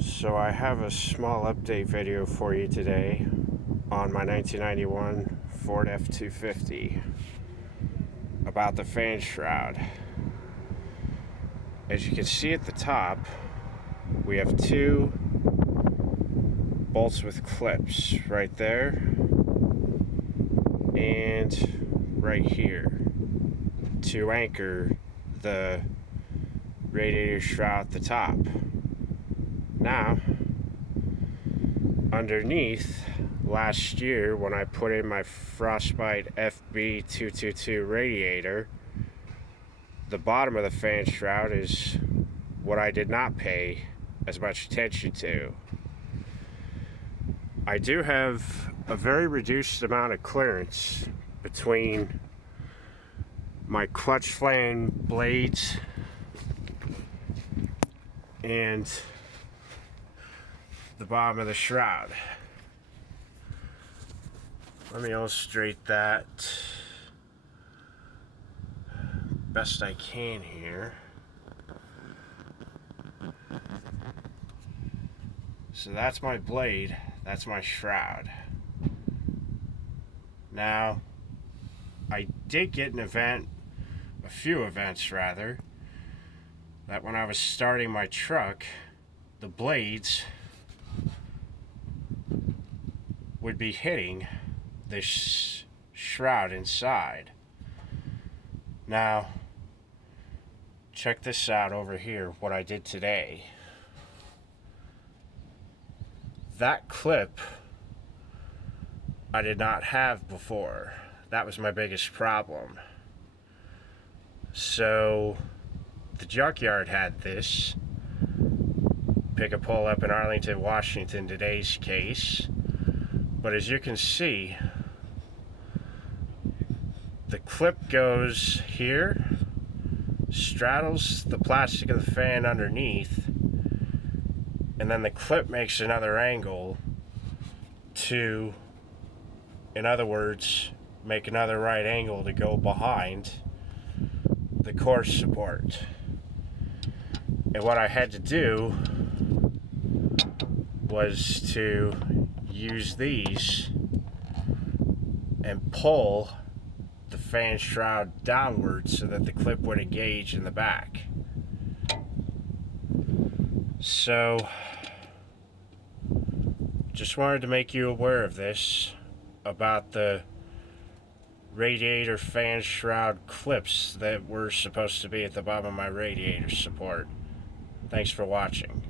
So I have a small update video for you today on my 1991 Ford F250 about the fan shroud. As you can see at the top, we have two bolts with clips right there and right here to anchor the radiator shroud at the top. Now, underneath, last year when I put in my Frostbite FB222 radiator, the bottom of the fan shroud is what I did not pay as much attention to. I do have a very reduced amount of clearance between my clutch flange blades and the bottom of the shroud. Let me illustrate that best I can here. So that's my blade, that's my shroud. Now, I did get a few events rather, that when I was starting my truck, the blades would be hitting this shroud inside. Now, check this out over here, what I did today. That clip I did not have before. That was my biggest problem. So the junkyard had this. Pick a pull up in Arlington, Washington, today's case. But as you can see, the clip goes here, straddles the plastic of the fan underneath, and then the clip makes another angle to, in other words, make another right angle to go behind the core support. And what I had to do was to use these and pull the fan shroud downwards so that the clip would engage in the back. So, just wanted to make you aware of this, about the radiator fan shroud clips that were supposed to be at the bottom of my radiator support. Thanks for watching.